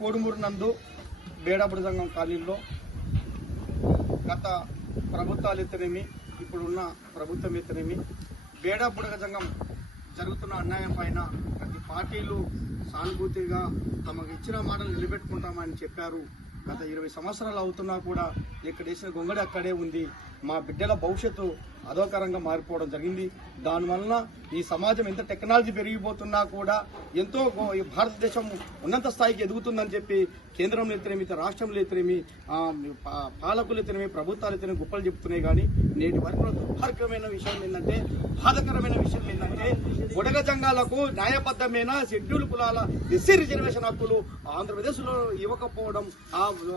కోడుమూరు నందు బేడాపుడి సంఘం కాలనీలో గత ప్రభుత్వాలు ఎత్తనేమి ఇప్పుడున్న ప్రభుత్వం ఎత్తనేమి బేడాపుడి సంఘం జరుగుతున్న అన్యాయం పైన ప్రతి పార్టీలు సానుభూతిగా తమకు ఇచ్చిన మాటలు నిలబెట్టుకుంటామని చెప్పారు. గత 20 సంవత్సరాలు అవుతున్నా కూడా ఇక్కడ వేసిన గొంగడి అక్కడే ఉంది. మా బిడ్డల భవిష్యత్తు అధోకరంగా మారిపోవడం జరిగింది. దానివల్ల ఈ సమాజం ఎంత టెక్నాలజీ పెరిగిపోతున్నా కూడా ఎంతో భారతదేశం ఉన్నత స్థాయికి ఎదుగుతుందని చెప్పి కేంద్రంలో ఎత్తనేమి, రాష్ట్రంలో ఎత్తనేమి, పాలకులు ఎత్తనేమి, ప్రభుత్వాలు ఎత్తనేమి గొప్పలు చెప్తున్నాయి. కానీ నేటి వరకు దుర్భాగ్యమైన విషయం ఏంటంటే, బాధకరమైన విషయం ఏంటంటే, బుడగ జంగాలకు న్యాయబద్ధమైన షెడ్యూల్ కులాల ఎస్సీ రిజర్వేషన్ హక్కులు ఆంధ్రప్రదేశ్లో ఇవ్వకపోవడం,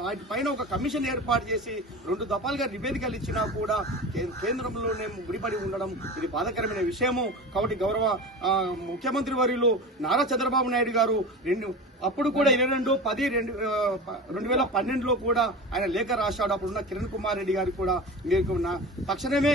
వాటిపైన ఒక కమిషన్ ఏర్పాటు చేసి 2 దఫాలుగా నివేదికలు ఇచ్చినా కూడా కేంద్రంలోనే ముడిపడి ఉండడం ఇది బాధాకరమైన విషయము. కాబట్టి గౌరవ ముఖ్యమంత్రి వర్యులు నారా చంద్రబాబు నాయుడు గారు అప్పుడు కూడా 22/10/2012లో కూడా ఆయన లేఖ రాశాడు. అప్పుడున్న కిరణ్ కుమార్ రెడ్డి గారికి కూడా మీకు తక్షణమే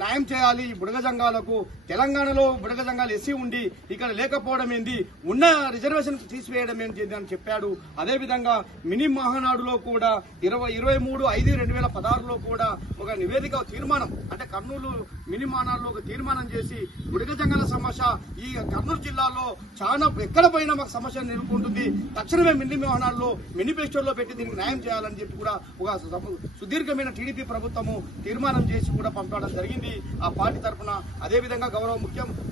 న్యాయం చేయాలి ఈ బుడగ జంగాలకు. తెలంగాణలో బుడగ జంగాలు ఎస్సీ ఉండి ఇక్కడ లేకపోవడం ఏంది, ఉన్న రిజర్వేషన్ తీసివేయడం ఏంటి అని చెప్పాడు. అదేవిధంగా మినీ మహానాడులో కూడా 23/5/2016లో కూడా ఒక నివేదిక తీర్మానం, అంటే కర్నూలు మినీ మహానాడులో ఒక తీర్మానం చేసి బుడగ జంగాల సమస్య ఈ కర్నూలు జిల్లాలో చాలా ఎక్కడ పోయినా మాకు సమస్య ఉంటుంది, తక్షణమే మినీ మహానాడులో మేనిఫెస్టోలో పెట్టి దీనికి న్యాయం చేయాలని చెప్పి కూడా ఒక సుదీర్ఘమైన టీడీపీ ప్రభుత్వము తీర్మానం చేసి కూడా పంపడం జరిగింది ఆ పార్టీ తరఫున. అదేవిధంగా గౌరవ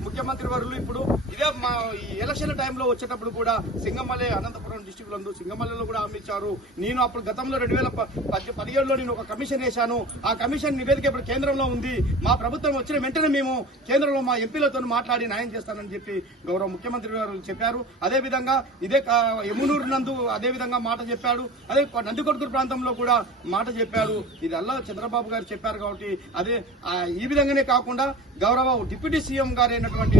ముఖ్యమంత్రి వర్యులు ఇప్పుడు ఇదే మా ఈ ఎలక్షన్ టైంలో వచ్చేటప్పుడు కూడా సింగమల్లె అనంతపురం డిస్టిక్ నందు సింగమల్లెలో కూడా హామీచ్చారు. నేను అప్పుడు గతంలో 2017లో నేను ఒక కమిషన్ వేశాను. ఆ కమిషన్ నివేదిక ఇప్పుడు కేంద్రంలో ఉంది. మా ప్రభుత్వం వచ్చిన వెంటనే మేము కేంద్రంలో మా ఎంపీలతో మాట్లాడి న్యాయం చేస్తానని చెప్పి గౌరవ ముఖ్యమంత్రి గారు చెప్పారు. అదేవిధంగా ఇదే యమునూరు నందు అదేవిధంగా మాట చెప్పాడు. అదే నందికొట్కూరు ప్రాంతంలో కూడా మాట చెప్పాడు. ఇది అల్లా చంద్రబాబు గారు చెప్పారు. కాబట్టి అదే ఈ విధంగానే కాకుండా గౌరవ డిప్యూటీ సీఎం గారు అయినటువంటి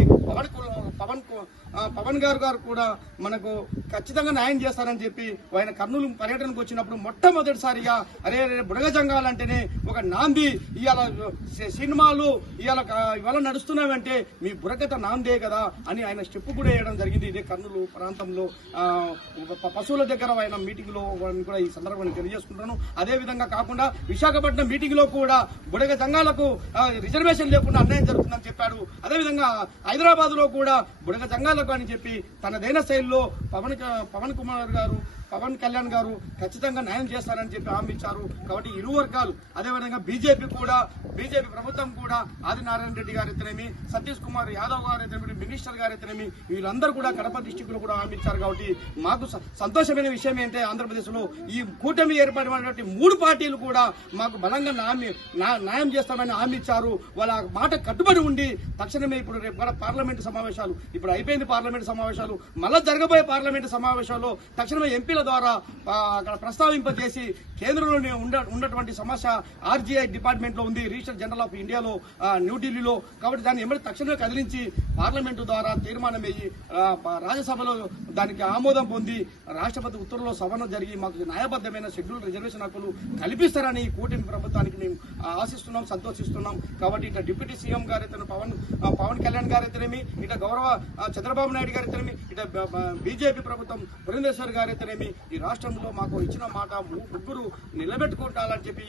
పవన్ గారు కూడా మనకు ఖచ్చితంగా న్యాయం చేస్తారని చెప్పి ఆయన కర్నూలు పర్యటనకు వచ్చినప్పుడు మొట్టమొదటిసారిగా అరే బుడగ జంగాలంటేనే ఒక నాంది, ఇవాళ సినిమాలు ఇవాళ నడుస్తున్నామంటే మీ బుడగత నాందే కదా అని ఆయన స్టెప్ కూడా వేయడం జరిగింది. ఇదే కర్నూలు ప్రాంతంలో పశువుల దగ్గర ఆయన మీటింగ్ లో కూడా ఈ సందర్భాన్ని తెలియజేసుకుంటాను. అదేవిధంగా కాకుండా విశాఖపట్నం మీటింగ్ లో కూడా బుడగ జంగాలకు రిజర్వేషన్ లేకుండా అన్యాయం జరుగుతుందని చెప్పాడు. అదేవిధంగా హైదరాబాద్ లో కూడా బుడగ జంగాలకు అని చెప్పి తనదైన శైలిలో పవన్ కళ్యాణ్ గారు ఖచ్చితంగా న్యాయం చేస్తారని చెప్పి హామీ ఇచ్చారు. కాబట్టి ఇరు వర్గాలు, అదేవిధంగా బీజేపీ ప్రభుత్వం కూడా ఆదినారాయణ రెడ్డి గారు అయితేనేమి, సతీష్ కుమార్ యాదవ్ గారు అయితేనేమి, మినిస్టర్ గారు అయితేనేమి, వీళ్ళందరూ కూడా కడప డిస్టిక్ లో కూడా హామీ ఇచ్చారు. కాబట్టి మాకు సంతోషమైన విషయం ఏంటంటే ఆంధ్రప్రదేశ్ లో ఈ కూటమి ఏర్పడినటువంటి 3 పార్టీలు కూడా మాకు బలంగా న్యాయం చేస్తామని హామీ ఇచ్చారు. వాళ్ళ మాట కట్టుబడి ఉండి తక్షణమే ఇప్పుడు రేపు పార్లమెంటు సమావేశాలు, ఇప్పుడు అయిపోయింది పార్లమెంటు సమావేశాలు, మళ్ళా జరగబోయే పార్లమెంటు సమావేశాల్లో తక్షణమే ఎంపీల ద్వారా అక్కడ ప్రస్తావింపజేసి కేంద్రంలోనే ఉన్నటువంటి సమస్య ఆర్జీఐ డిపార్ట్మెంట్ లో ఉంది, రిజిస్టర్ జనరల్ ఆఫ్ ఇండియాలో న్యూఢిల్లీలో. కాబట్టి దాన్ని తక్షణమే కదిలించి పార్లమెంటు ద్వారా తీర్మానం వేయి రాజ్యసభలో దానికి ఆమోదం పొంది రాష్ట్రపతి ఉత్తర్వులో సవరణ జరిగి మాకు న్యాయబద్ధమైన షెడ్యూల్ రిజర్వేషన్ హక్కులు కల్పిస్తారని కూటమి ప్రభుత్వానికి మేము ఆశిస్తున్నాం, సంతోషిస్తున్నాం. కాబట్టి ఇట్లా డిప్యూటీ సీఎం గారైతే పవన్ కళ్యాణ్ గారైతేనేమి, ఇట్లా గౌరవ చంద్రబాబు నాయుడు గారైతేనేమి, ఇట్లా బీజేపీ ప్రభుత్వం పురంధేశ్వర్ గారైతేనేమి ఈ రాష్ట్రంలో మాకు ఇచ్చిన మాట 3 నిలబెట్టుకుంటాలని చెప్పి